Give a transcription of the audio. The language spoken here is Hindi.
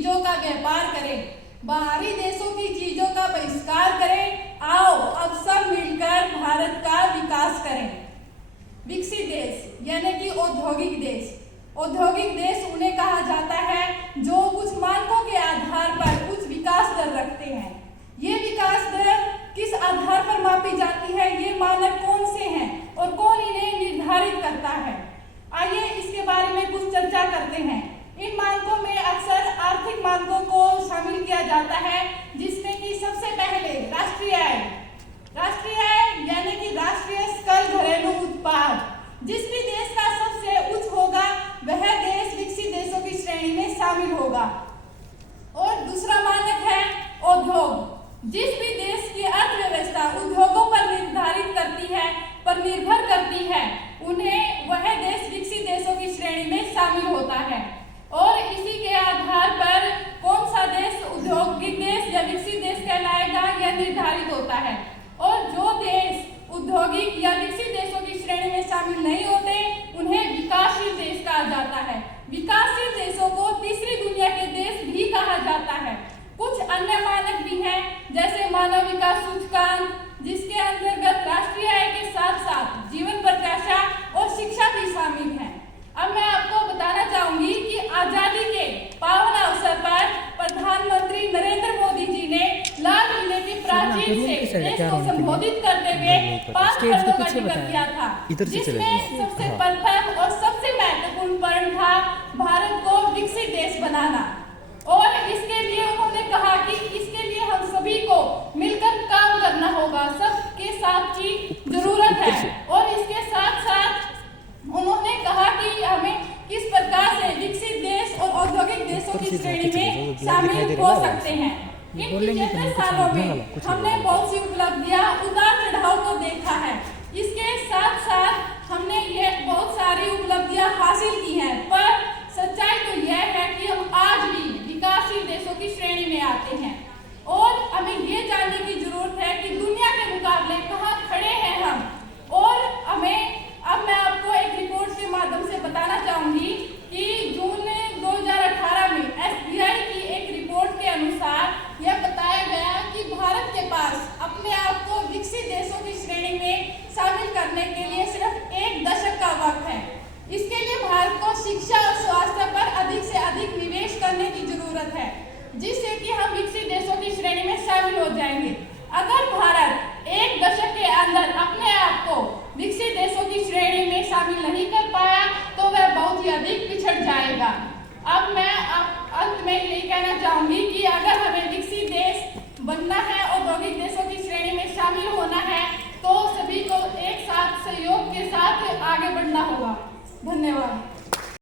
चीजों का व्यापार करें, बाहरी देशों की चीजों का बहिष्कार करें। आओ अब सब मिलकर भारत का विकास करें। विकसित देश यानी कि औद्योगिक देश। औद्योगिक देश उन्हें कहा जाता है जो कुछ मानकों के आधार पर कुछ विकास दर रखते हैं। ये विकास दर किस आधार पर मापी जाती है, ये मानक कौन से हैं और कौन इन्हें निर्धारित करता है, आइए इसके बारे में कुछ चर्चा करते हैं। इन मानकों में अक्सर आर्थिक मानकों को शामिल किया जाता है, जिसमें कि सबसे पहले राष्ट्रीय आय। राष्ट्रीय आय यानी कि राष्ट्रीय सकल घरेलू उत्पाद। जिस भी देश का सबसे उच्च होगा वह देश विकसित देशों की श्रेणी में शामिल होगा। और दूसरा मानक है उद्योग। जिस भी देश की अर्थव्यवस्था उद्योगों पर निर्भर करती है उन्हें वह देश विकसित देशों की श्रेणी में शामिल होता है। और इसी के आधार पर कौन सा देश औद्योगिक देश या विकसित देश कहलाएगा यह निर्धारित होता है। और जो देश औद्योगिक या विकसित देशों की श्रेणी में शामिल नहीं होते उन्हें विकासशील देश कहा जाता है। विकासशील देशों को तीसरी दुनिया के देश भी कहा जाता है। कुछ अन्य मानक भी हैं जैसे मानव विकास सूचकांक, जिसके अंतर्गत राष्ट्रीय आय के साथ साथ जीवन प्रत्याशा और शिक्षा भी शामिल है। अब मैं आपको बताना चाहूंगी कि आजादी के पावन अवसर पर प्रधानमंत्री नरेंद्र मोदी जी ने लाल किले की प्राचीर से देश को संबोधित करते हुए 5 खंडों का जिक्र किया था, जिसमें सबसे प्रथम और सबसे महत्वपूर्ण पॉइंट था भारत को विकसित देश बनाना। और इसके लिए उन्होंने कहा कि इसके लिए हम सभी को मिलकर काम करना होगा, सबके साथ की जरूरत है। और इसके साथ साथ उन्होंने कहा कि हमें किस प्रकार से विकसित देश और औद्योगिक देशों की श्रेणी में शामिल हो सकते हैं। इन 75 सालों में हमने बहुत सी उपलब्धियां उतार चढ़ाव को देखा है। इसके साथ साथ हमने ये बहुत सारी उपलब्धियां हासिल की हैं, पर सच्चाई तो यह है कि हम आज भी विकासशील देशों की श्रेणी में आते हैं। और हमें ये जानने की जरूरत है कि दुनिया के मुकाबले कहाँ खड़े हैं हम। और अब मैं आपको एक रिपोर्ट के माध्यम से बताना चाहूंगी कि जून 2018 में SBI की एक रिपोर्ट के अनुसार यह बताया गया कि भारत के पास अपने आप को विकसित देशों की श्रेणी में शामिल करने के लिए सिर्फ 1 दशक का वक्त है। इसके लिए भारत को शिक्षा और स्वास्थ्य पर अधिक से अधिक निवेश करने की जरूरत है, जिससे कि हम विकसित देशों की श्रेणी में शामिल हो जाएंगे। अगर भारत 1 दशक के अंदर अपने आप को विकसित देशों की श्रेणी में शामिल नहीं कर पाया तो वह बहुत ही अधिक पिछड़ जाएगा। अब मैं अंत में यही कहना चाहूंगी कि अगर हमें विकसित देश बनना है, औद्योगिक देशों की श्रेणी में शामिल होना है, तो सभी को एक साथ सहयोग के साथ आगे बढ़ना होगा। धन्यवाद।